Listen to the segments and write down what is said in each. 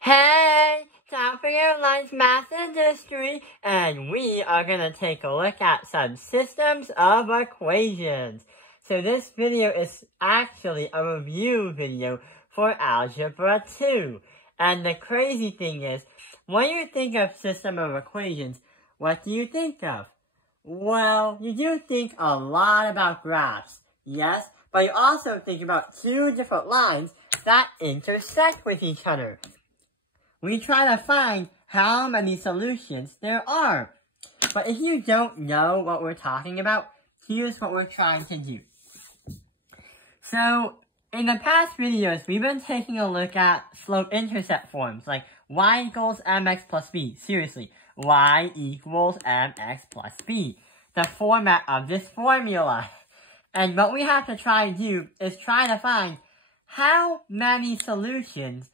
Hey, time for your lunch math and history, and we are going to take a look at some systems of equations. So this video is actually a review video for Algebra 2. And the crazy thing is, when you think of system of equations, what do you think of? Well, you do think a lot about graphs, yes, but you also think about two different lines that intersect with each other. We try to find how many solutions there are. But if you don't know what we're talking about, here's what we're trying to do. So, in the past videos, we've been taking a look at slope-intercept forms, like y equals mx plus b. Seriously, y equals mx plus b. The format of this formula. And what we have to try to do is try to find how many solutions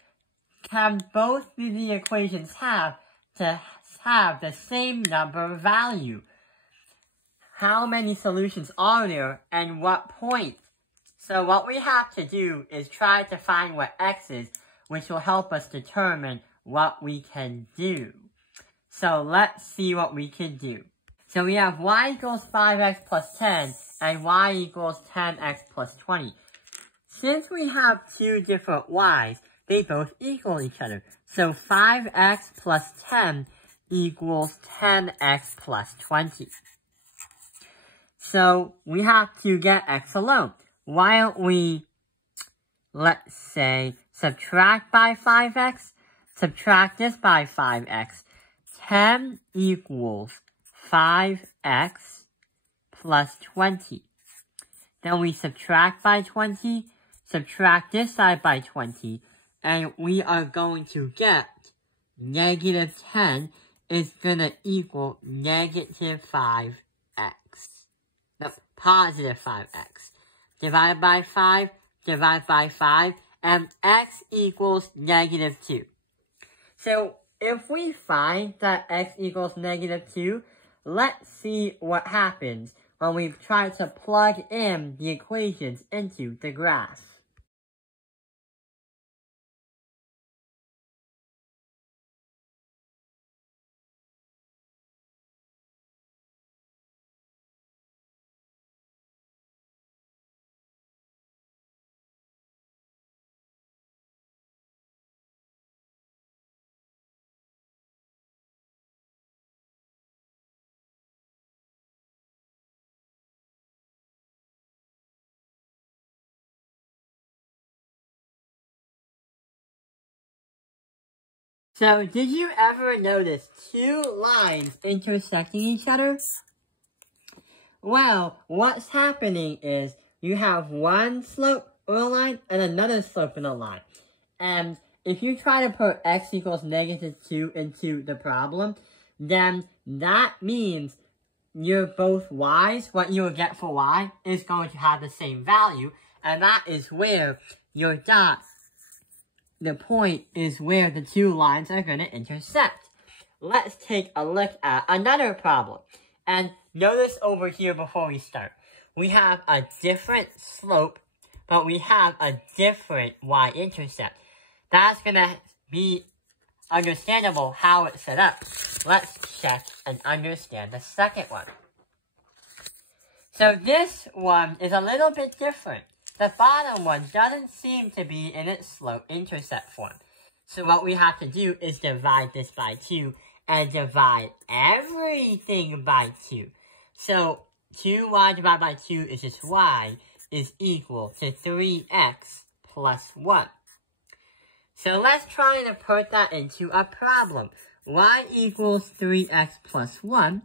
can both the equations have to have the same number value. How many solutions are there and what point? So what we have to do is try to find what x is, which will help us determine what we can do. So let's see what we can do. So we have y equals 5x plus 10 and y equals 10x plus 20. Since we have two different y's, they both equal each other. So 5x plus 10 equals 10x plus 20. So we have to get x alone. Why don't we, let's say, subtract by 5x, subtract this by 5x. 10 equals 5x plus 20. Then we subtract by 20, subtract this side by 20, and we are going to get negative 10 is going to equal negative 5x. No, positive 5x. Divided by 5, divide by 5, and x equals negative 2. So, if we find that x equals negative 2, let's see what happens when we try to plug in the equations into the graph. So, did you ever notice two lines intersecting each other? Well, what's happening is you have one slope in a line and another slope in a line. And if you try to put x equals negative 2 into the problem, then that means your both y's, what you will get for y, is going to have the same value. And that is where your dot, the point is where the two lines are going to intersect. Let's take a look at another problem. And notice over here before we start. We have a different slope, but we have a different y-intercept. That's going to be understandable how it's set up. Let's check and understand the second one. So this one is a little bit different. The bottom one doesn't seem to be in its slope-intercept form. So what we have to do is divide this by 2 and divide everything by 2. So 2y divided by 2 is just y is equal to 3x plus 1. So let's try to put that into a problem. Y equals 3x plus 1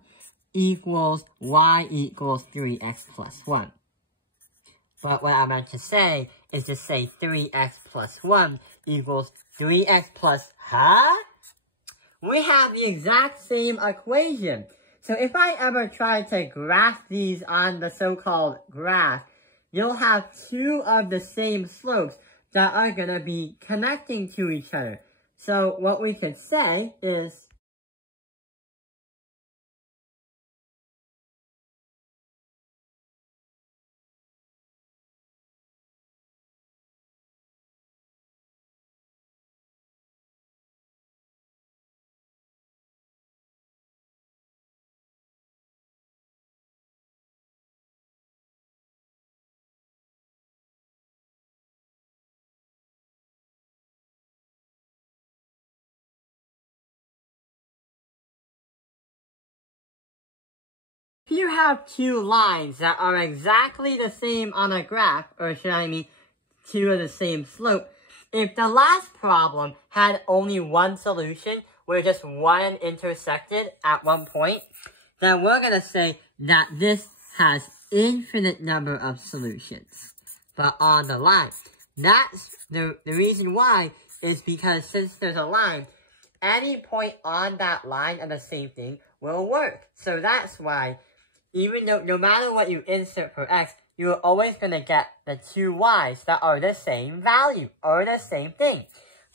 equals y equals 3x plus 1. But what I meant to say is to say 3x plus 1 equals 3x plus, We have the exact same equation. So if I ever try to graph these on the so-called graph, you'll have two of the same slopes that are going to be connecting to each other. So what we could say is you have two lines that are exactly the same on a graph, or should I mean two of the same slope, if the last problem had only one solution, where just one intersected at one point, then we're going to say that this has infinite number of solutions. But on the line, that's the reason why is because since there's a line, any point on that line of the same thing will work. So that's why, even though no matter what you insert for x, you're always going to get the two y's that are the same value, or the same thing.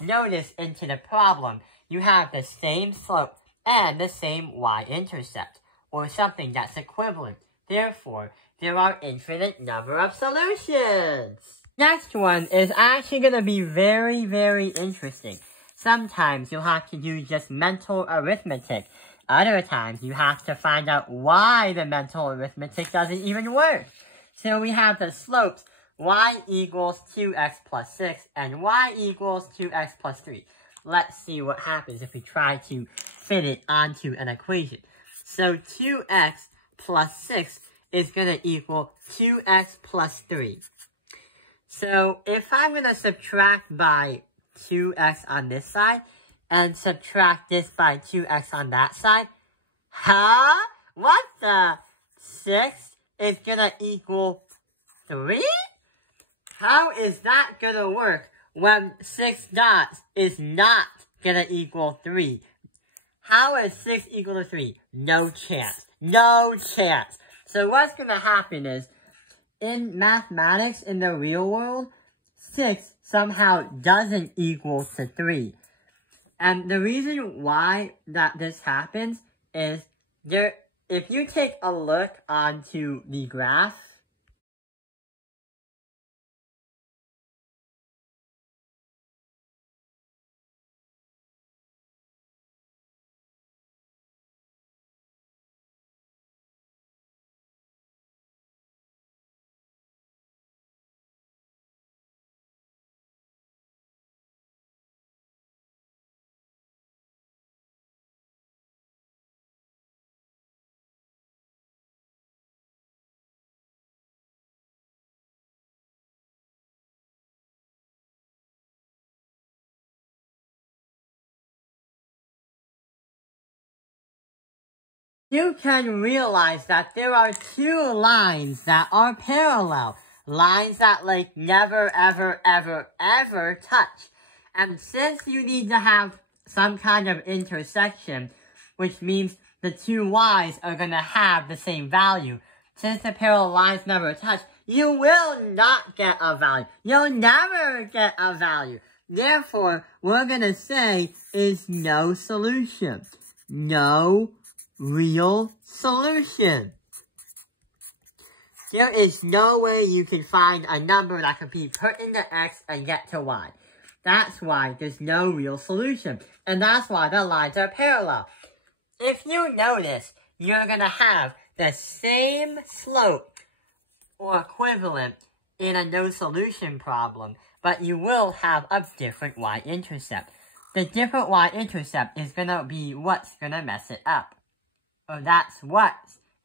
Notice into the problem, you have the same slope and the same y-intercept, or something that's equivalent. Therefore, there are infinite number of solutions. Next one is actually going to be very, very interesting. Sometimes you'll have to do just mental arithmetic. Other times you have to find out why the mental arithmetic doesn't even work. So we have the slopes y equals 2x plus 6 and y equals 2x plus 3. Let's see what happens if we try to fit it onto an equation. So 2x plus 6 is going to equal 2x plus 3. So if I'm going to subtract by 2x on this side and subtract this by 2x on that side, what the? 6 is going to equal 3? How is that going to work when 6 dots is not going to equal 3? How is 6 equal to 3? No chance. No chance. So what's going to happen is, in mathematics, in the real world, 6 somehow doesn't equal to 3. And the reason why that this happens is, if you take a look onto the graph, you can realize that there are two lines that are parallel. Lines that like never, ever, ever, ever touch. And since you need to have some kind of intersection, which means the two y's are going to have the same value, since the parallel lines never touch, you will not get a value. You'll never get a value. Therefore, we're going to say is no solution. No real solution. There is no way you can find a number that can be put into x and get to y. That's why there's no real solution. And that's why the lines are parallel. If you notice, you're going to have the same slope or equivalent in a no solution problem, but you will have a different y-intercept. The different y-intercept is going to be what's going to mess it up. Or that's what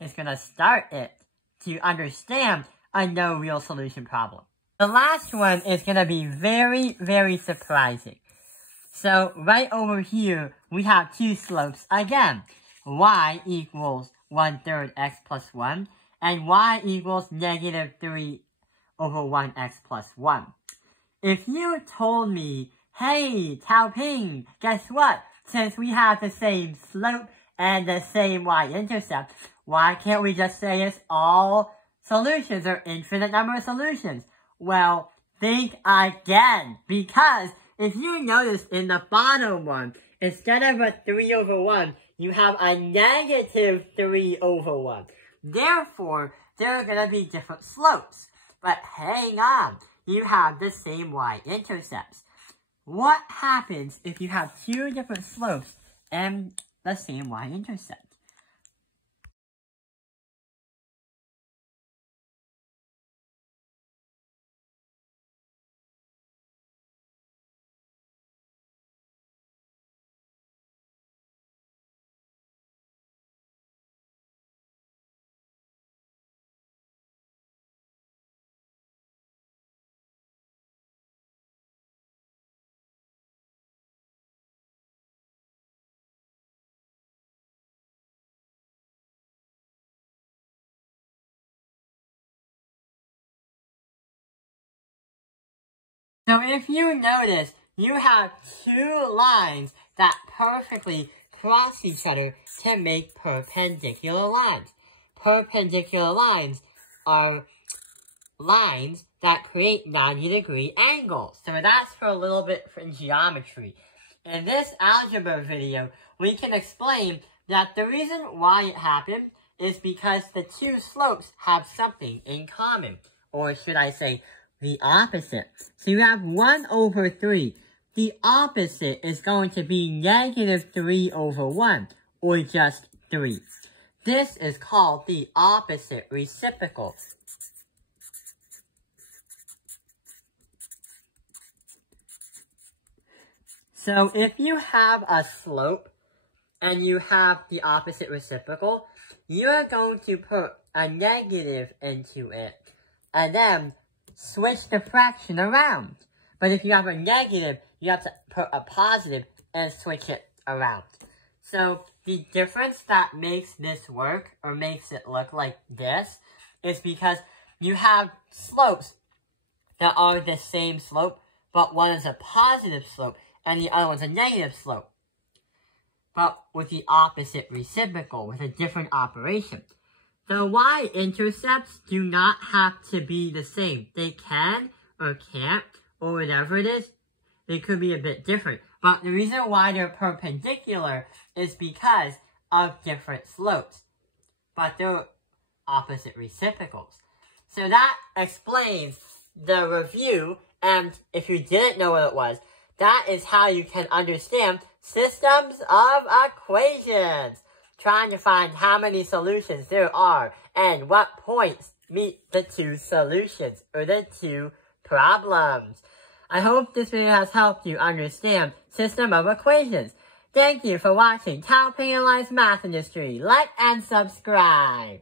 is going to start it to understand a no real solution problem. The last one is going to be very, very surprising. So right over here, we have two slopes again. Y equals 1/3 x plus 1, and y equals negative 3 over 1x plus 1. If you told me, hey, Tao Ping, guess what? Since we have the same slope and the same y-intercept, why can't we just say it's all solutions or infinite number of solutions? Well, think again, because if you notice in the bottom one, instead of a 3 over 1, you have a negative 3 over 1. Therefore, there are going to be different slopes. But hang on, you have the same y-intercepts. What happens if you have two different slopes and the same y-intercept? So if you notice, you have two lines that perfectly cross each other to make perpendicular lines. Perpendicular lines are lines that create 90-degree angles. So that's for a little bit in geometry. In this algebra video, we can explain that the reason why it happened is because the two slopes have something in common. Or should I say, the opposite. So you have 1 over 3. The opposite is going to be negative 3 over 1, or just 3. This is called the opposite reciprocal. So if you have a slope and you have the opposite reciprocal, you're going to put a negative into it and then switch the fraction around. But if you have a negative, you have to put a positive and switch it around. So the difference that makes this work, or makes it look like this, is because you have slopes that are the same slope, but one is a positive slope and the other one's a negative slope. But with the opposite reciprocal, with a different operation. The y-intercepts do not have to be the same. They can, or can't, or whatever it is, they could be a bit different. But the reason why they're perpendicular is because of different slopes. But they're opposite reciprocals. So that explains the review, and if you didn't know what it was, that is how you can understand systems of equations. Trying to find how many solutions there are and what points meet the two solutions or the two problems. I hope this video has helped you understand system of equations. Thank you for watching Tao Ping Li's Math Industry. Like and subscribe.